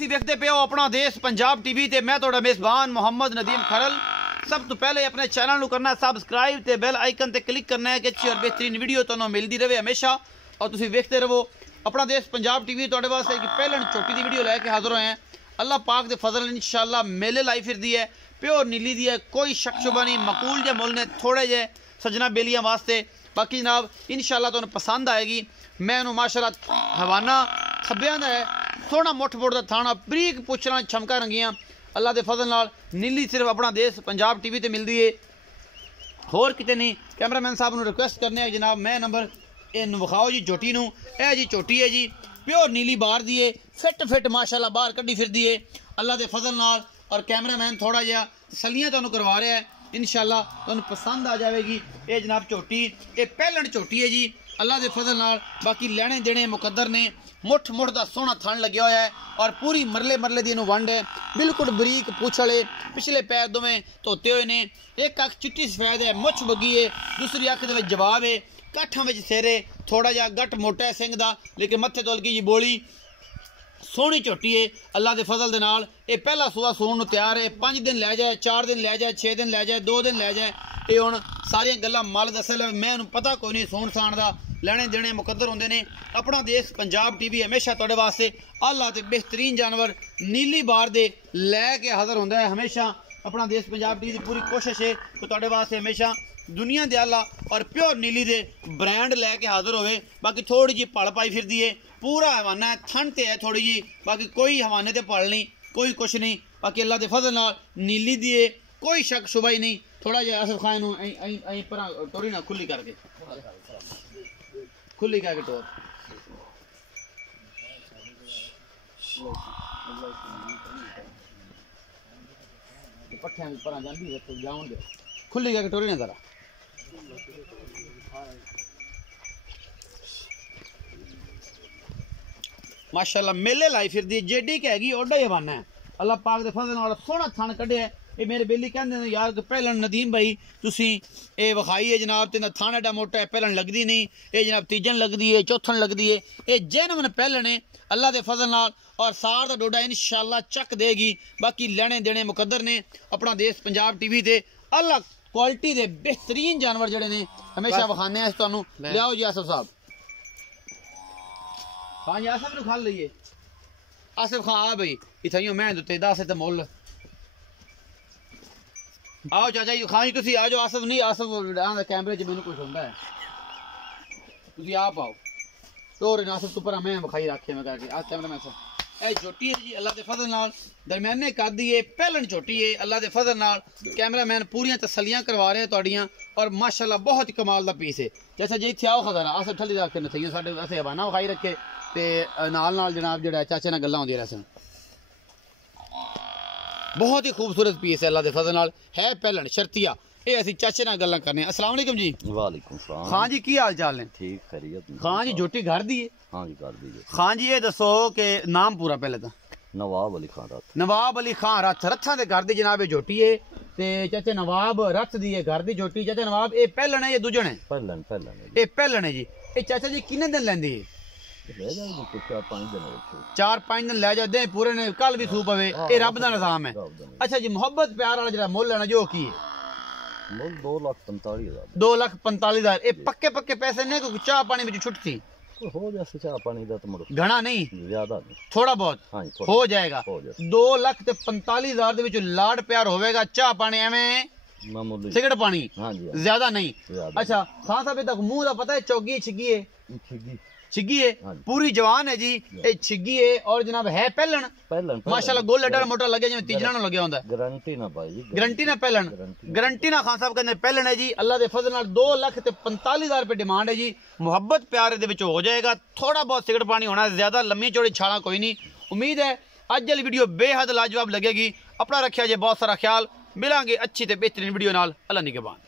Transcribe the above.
तुसी देखते पे हो अपना देश पंजाब टीवी ते मैं तुहाडा मेज़बान मोहम्मद नदीम खरल। सब तो पहले अपने चैनल करना सबसक्राइब ते बेल आइकन ते क्लिक करना है कि अच्छी और बेहतरीन वीडियो तुहानू मिलती रहे हमेशा और तुसी देखते रहो अपना देश पंजाब टीवी। तुहाडे वास्ते एक पहलन छोटी दी वीडियो लैके हाजिर होए हैं। अल्लाह पाक दे फजल इंशाअल्लाह मेले लाई फिरदी है, प्योर नीली दी है, कोई शक शुबा नहीं। मकूल जे मुल ने थोड़े जे सजना बेलियां वास्ते, बाकी जनाब इंशाअल्लाह तुहानू पसंद आएगी। मैं उन्होंने माशाअल्लाह हवाना थब्बियां दा है, सोहना मुठ मुठ दा थाना, बरीक पुछना छमका रंगियां। अल्लाह के फजल नाल नीली सिर्फ अपना देश पंजाब टीवी ते मिलती है, होर किते नहीं। कैमरामैन साहब नू रिक्वेस्ट करने है जनाब मैं नंबर ए विखाओ जी झोटी नू। ए जी झोटी है जी, प्योर नीली बाहर दी है, फिट फिट माशाअल्लाह बाहर कड्डी फिरदी है अल्लाह के फजल नाल। और कैमरामैन थोड़ा जिहा तसलियां तुहानू करवा रहा है, इंशाअल्लाह तुहानू पसंद आ जाएगी। ये जनाब झोटी ये पहलन झोटी है जी अल्लाह के फजल नाल। बाकी लैने देने मुकद्दर ने, मुठ मुठ का सोहना थन लग्या होया है और पूरी मरले मरले दी वंड है, बिल्कुल बरीक पूछले, पिछले पैर दोवें धोते हुए ने। एक अख चिट्टी सफेद है, मुछ बगी है, दूसरी अख दे जवाब है, काठां विच सिर है, थोड़ा जिहा गट मोटा है सिंह दा, लेकिन मत्थे तोलकी जी बोली, सोहनी झोटी है अल्लाह के फजल दे नाल। ये पहला सूआ सूण नूं तैयार है, 5 दिन लै जाए, 4 दिन लै जाए, 6 दिन लै जाए, 2 दिन लै जाए। ये हुण सारियां गल्लां मालिक दसल मैं उन्हें पता कोई नहीं, सूण साण दा लैने देने मुकद्दर होंदे ने। अपना देश पंजाब टीवी हमेशा तुहाडे वास्ते आला ते बेहतरीन जानवर नीली बार दे लैके हाजिर होंदा है हमेशा। अपना देश पंजाब टीवी की पूरी कोशिश है कि तुहाडे वास्ते हमेशा दुनिया दे आला और प्योर नीली दे ब्रांड लैके हाजिर होवे। बाकी थोड़ी जी पल पाई फिरदी है, पूरा हवाना है, थन ते है थोड़ी जी, बाकी कोई हवाने ते पल नहीं, कोई कुछ नहीं। बाकी अल्लाह के फजल नाल नीली दी है, कोई शक शुबा ही नहीं। थोड़ा जिहा असफ खान नूं ऐं परां टोरी ना खुली करके, खुली करके टोर पट्ठियां परां जांदी है, जाउण दे, खुली करके टोरी ना जरा। माशाअल्लाह मेले लाई फिरदी, जेडी कहेगी ओडा ही हवाना है। अल्लाह पाक दे फजल नाल सोहना थन कड्ढिया है। ये मेरे बेली कहंदे ने यार पहलन नदीम भाई तुसी ये विखाई है जनाब, ते थान एडा मोटा है, पहलन लगदी नहीं, ये जनाब तीजन लगदी है, चौथन लगदी है। ये जेनवन पहलन है अल्लाह के फजल नाल और सार दा डोडा इंशाअल्लाह चक देगी। बाकी लेने देने मुकद्दर ने अपना देश पंजाब टीवी ते अल्लाह क्वालिटी दे बेहतरीन जानवर जड़े ने हमेशा विखाने हैं तुहानू। लियाओ जी आसिफ साहब, हाँ जी आसिफ नूं खाल लईए। आसिफ खान आ भाई इत्थे मैं दुते 10 ते मुल आओ चाचा जी, खान जी तुसी आ जाओ। आसिफ नहीं, आसिफ कैमरे च मैनू कुछ होंदा है, तुसी आप आओ टोर आसिफ तू पर मैं विखाई रखे मैं करके। आ कैमरा मैन साहब ए झोटी है जी अल्लाह के फजल नाल, दरम्याने कद है, पहलन झोटी है अल्लाह के फजल नाल। कैमरामैन पूरियां तसलियां करवा रहे हैं तुहाडियां और माशाअल्लाह बहुत ही कमाल दा पीस है। जैसा जी इत्थे आओ खजाना आसिफ ठल्ली रख के नथइयां साडे असे हवाना विखाई रखे ते नाल नाल जनाब जेड़ा चाचे नाल गल्लां होंदियां रहसन। बहुत ही खूबसूरत पीस है अल्लाह के फजल नाल, है पहलन शर्तिया। ये असी चाचे नाल गल्लां करने। अस्सलाम वालेकुम जी। वालेकुम सलाम। खान जी की हाल चाल ने? ठीक खैरियत। खान जी झोटी घर दी है? हाँ जी घर दी है। खान जी ये दसो कि नाम पूरा पहले तो? नवाब अली खान रथ। नवाब अली खान रथ, रथा दे घर दी जनाब झोटी है ते चाचे नवाब रथ दी है घर दी झोटी। चाचा नवाब ये पहलन है या दूजन है? पहलन पहलन ये पहलन है जी। ये चाचा जी किन्ने दिन लेंदी है? 4-5 दिन लै जाते पूरे ने, कल भी सूप पवे, ये रब दा निजाम है। अच्छा जी मोहब्बत प्यार वाला जरा मुल लेना जो की है? 2,45,000। 2,45,000 ये पक्के पक्के पैसे ने कोई चाह पानी में छुट थी? हो जाए चाह पानी दा तो घना नहीं, ज्यादा नहीं, थोड़ा बहुत हो जाएगा। 2,45,000 दे विच लाड प्यार होवेगा, चाह पानी एवें मामूली सिगरेट पानी ज्यादा नहीं। अच्छा खान साहब तक मुंह दा पता है? चौगी छिगी है? छिगी है, पूरी जवान है जी, ये छिगी है और जनाब है पहलन। पहलन माशाल्लाह गोल लड्डा मोटा लगे जिवें तीजना नु लग्या हुंदा। गारंटी ना भाई जी, गारंटी ना पहलन, गारंटी ना खान साहब कहंदे पहलन है जी। अल्लाह दे फजल नाल 2,45,000 रुपए डिमांड है जी। मुहब्बत प्यार दे विच हो जाएगा, थोड़ा बहुत सिगरेट पानी होना, ज्यादा लम्मी चौड़ी छाला कोई नहीं। उम्मीद है अज वाली वीडियो बेहद लाजवाब लगेगी। अपना रखिया जे बहुत सारा ख्याल, मिलांगे अच्छी ते बेहतरीन वीडियो नाल। अल्लाह निगहबान।